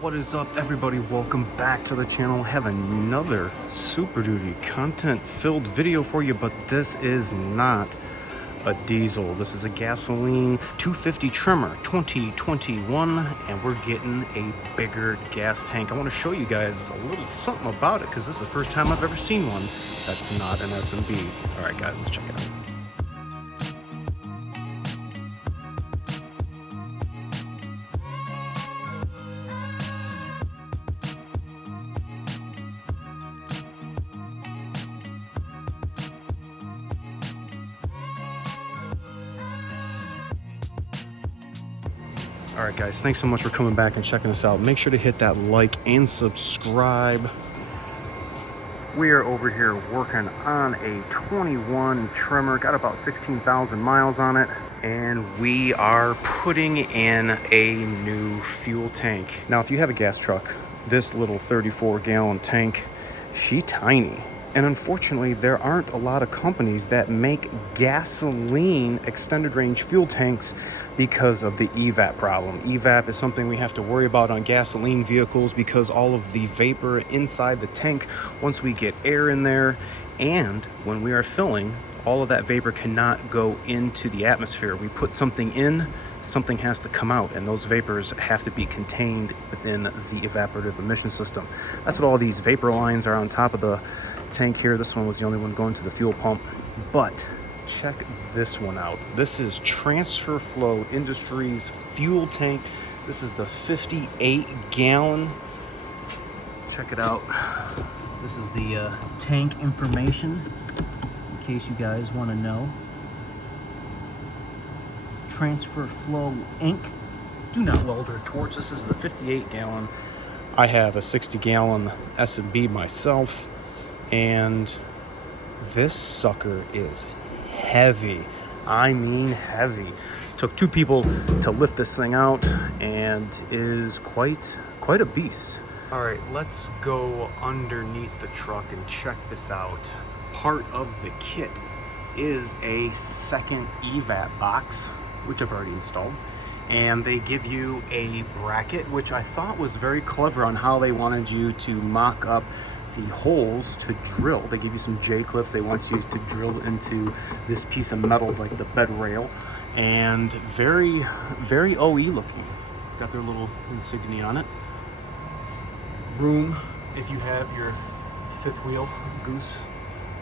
What is up, everybody? Welcome back to the channel. I have another Super Duty content filled video for you, but this is not a diesel. This is a gasoline 250 trimmer 2021, and we're getting a bigger gas tank. I want to show you guys a little something about it because this is the first time I've ever seen one that's not an S&B. All right, guys, let's check it out. All right, guys, thanks so much for coming back and checking us out. Make sure to hit that like and subscribe. We are over here working on a 21 trimmer, got about 16,000 miles on it, and we are putting in a new fuel tank. Now, if you have a gas truck, this little 34-gallon tank, she's tiny. And unfortunately, there aren't a lot of companies that make gasoline extended range fuel tanks because of the EVAP problem. EVAP is something we have to worry about on gasoline vehicles because all of the vapor inside the tank, once we get air in there, and when we are filling, all of that vapor cannot go into the atmosphere. We put something in, something has to come out, and those vapors have to be contained within the evaporative emission system. That's what all these vapor lines are on top of the tank here. This one was the only one going to the fuel pump, but check this one out. This is Transfer Flow Industries fuel tank. This is the 58-gallon. Check it out. This is the tank information in case you guys want to know. Transfer Flow Inc. Do not weld or torch. This is the 58-gallon. I have a 60-gallon S&B myself, and this sucker is heavy. I mean heavy. Took two people to lift this thing out and is quite a beast. All right, let's go underneath the truck and check this out. Part of the kit is a second EVAP box, which I've already installed. And they give you a bracket, which I thought was very clever on how they wanted you to mock up the holes to drill. They give you some J-clips. They want you to drill into this piece of metal like the bed rail, and very OE looking. Got their little insignia on it. Room if you have your fifth wheel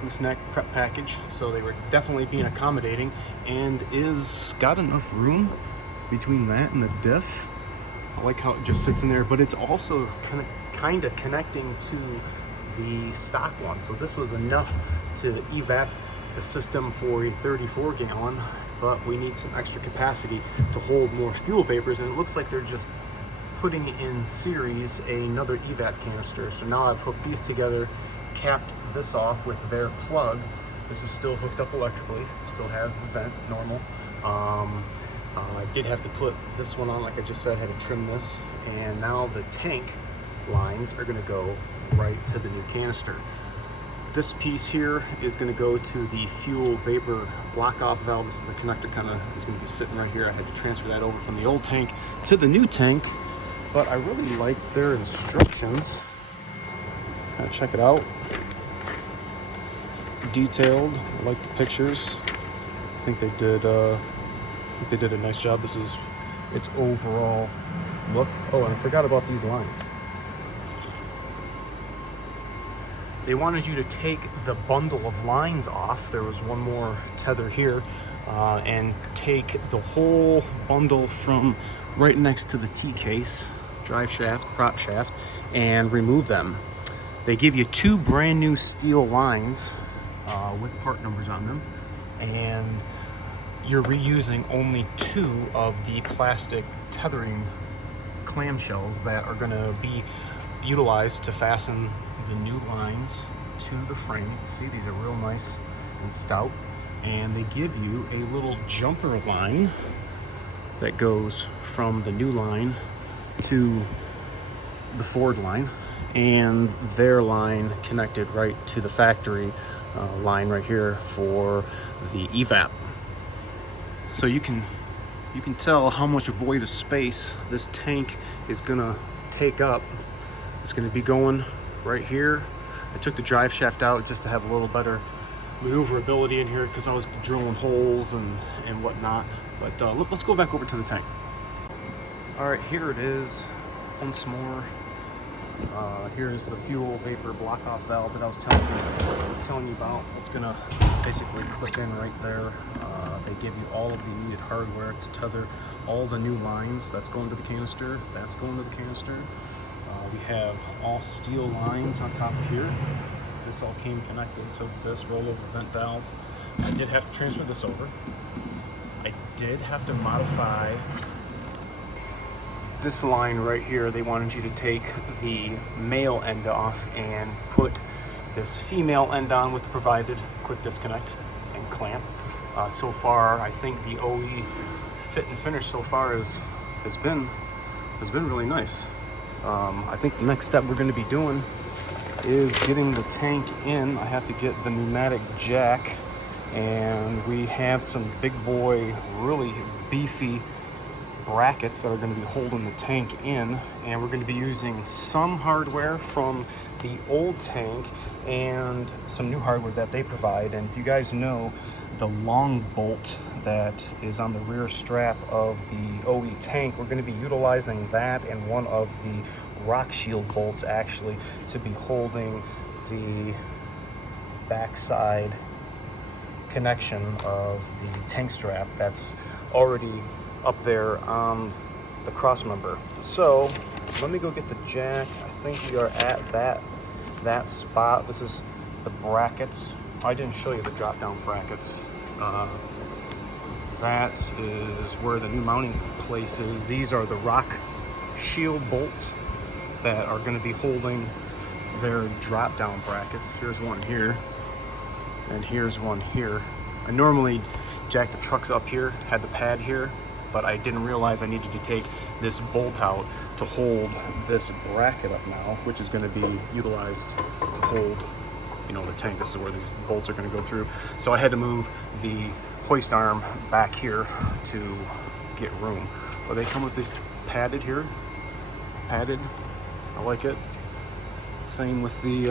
gooseneck prep package, so they were definitely being accommodating, and is got enough room between that and the diff. I like how it just sits in there, but it's also kind of connecting to the stock one. So this was enough to evap the system for a 34-gallon, but we need some extra capacity to hold more fuel vapors, and it looks like they're just putting in series another evap canister. So now I've hooked these together, capped this off with their plug. This is still hooked up electrically, still has the vent normal. I did have to put this one on, like I just said, had to trim this, and now the tank lines are going to go right to the new canister. This piece here is going to go to the fuel vapor block off valve. This is a connector is going to be sitting right here. I had to transfer that over from the old tank to the new tank, but I really like their instructions. Check it out. Detailed. I like the pictures. I think they did a nice job. This is its overall look. Oh, and I forgot about these lines. They wanted you to take the bundle of lines off. There was one more tether here, and take the whole bundle from right next to the T-case, drive shaft, prop shaft, and remove them. They give you two brand new steel lines with part numbers on them, and you're reusing only two of the plastic tethering clamshells that are going to be utilized to fasten the new lines to the frame. See, these are real nice and stout, and they give you a little jumper line that goes from the new line to the Ford line, and their line connected right to the factory line right here for the evap. So you can tell how much void of space this tank is gonna take up is going to be going right here. I took the drive shaft out just to have a little better maneuverability in here because I was drilling holes and whatnot. But let's go back over to the tank. All right, here it is once more. Here's the fuel vapor block-off valve that I was telling you about. It's gonna basically clip in right there. They give you all of the needed hardware to tether all the new lines. That's going to the canister. That's going to the canister. We have all steel lines on top of here. This all came connected. So this rollover vent valve, I did have to transfer this over. I did have to modify this line right here. They wanted you to take the male end off and put this female end on with the provided quick disconnect and clamp. So far, I think the OE fit and finish so far has been really nice. I think the next step we're going to be doing is getting the tank in. I have to get the pneumatic jack, and we have some big boy, really beefy brackets that are going to be holding the tank in, and we're going to be using some hardware from the old tank and some new hardware that they provide. And if you guys know, the long bolt that is on the rear strap of the OE tank, we're going to be utilizing that and one of the rock shield bolts actually to be holding the backside connection of the tank strap that's already up there on the cross member. So let me go get the jack. I think we are at that spot. This is the brackets. I didn't show you the drop down brackets. That is where the new mounting place is. These are the rock shield bolts that are going to be holding their drop down brackets. Here's one here and here's one here. I normally jack the trucks up here, had the pad here, but I didn't realize I needed to take this bolt out to hold this bracket up now, which is going to be utilized to hold, you know, the tank. This is where these bolts are going to go through. So I had to move the hoist arm back here to get room. But they come with this padded here, padded. I like it. Same with the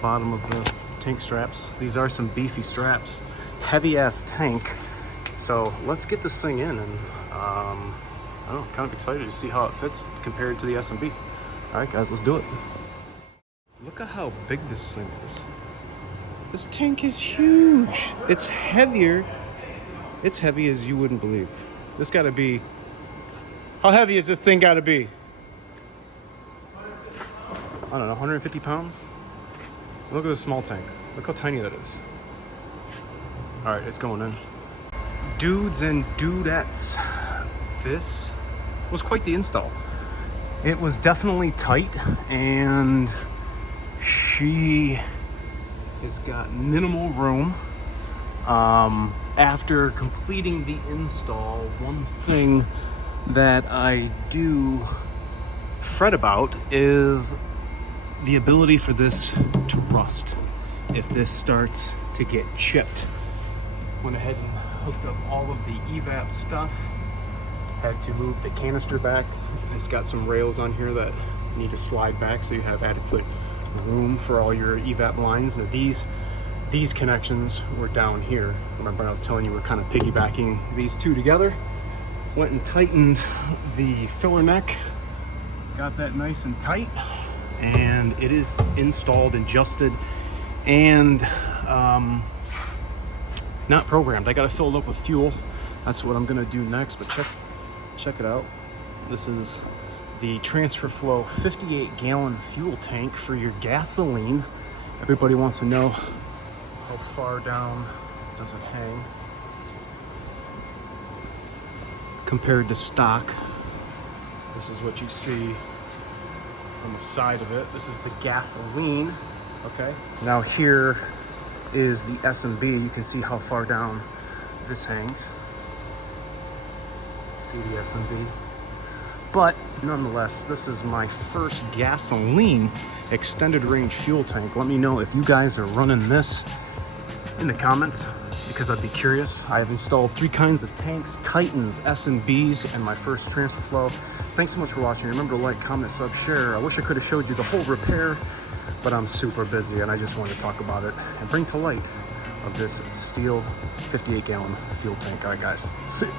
bottom of the tank straps. These are some beefy straps, heavy ass tank. So let's get this thing in, and I don't know, kind of excited to see how it fits compared to the S&B. All right, guys, let's do it. Look at how big this thing is. This tank is huge. It's heavier. It's heavy as you wouldn't believe. This got to be. How heavy is this thing got to be? I don't know, 150 pounds? Look at the small tank. Look how tiny that is. All right, it's going in. Dudes and dudettes, this was quite the install. It was definitely tight, and she has got minimal room. After completing the install, one thing that I do fret about is the ability for this to rust. If this starts to get chipped. Went ahead and hooked up all of the evap stuff. Had to move the canister back. It's got some rails on here that need to slide back so you have adequate room for all your evap lines. Now these connections were down here. Remember I was telling you we're kind of piggybacking these two together. Went and tightened the filler neck. Got that nice and tight. And it is installed, adjusted, and not programmed. I got to fill it up with fuel. That's what I'm gonna do next, but check it out. This is the Transfer Flow 58-gallon fuel tank for your gasoline. Everybody wants to know how far down does it hang compared to stock. This is what you see on the side of it. This is the gasoline. Okay. Now here is the S&B. You can see how far down this hangs. See the S&B. But nonetheless, this is my first gasoline extended range fuel tank. Let me know if you guys are running this in the comments. because I'd be curious. I have installed 3 kinds of tanks, Titans, S&Bs, and my first transfer flow. Thanks so much for watching. Remember to like, comment, sub, share. I wish I could have showed you the whole repair, but I'm super busy and I just wanted to talk about it and bring to light of this steel 58-gallon fuel tank. All right, guys. See ya.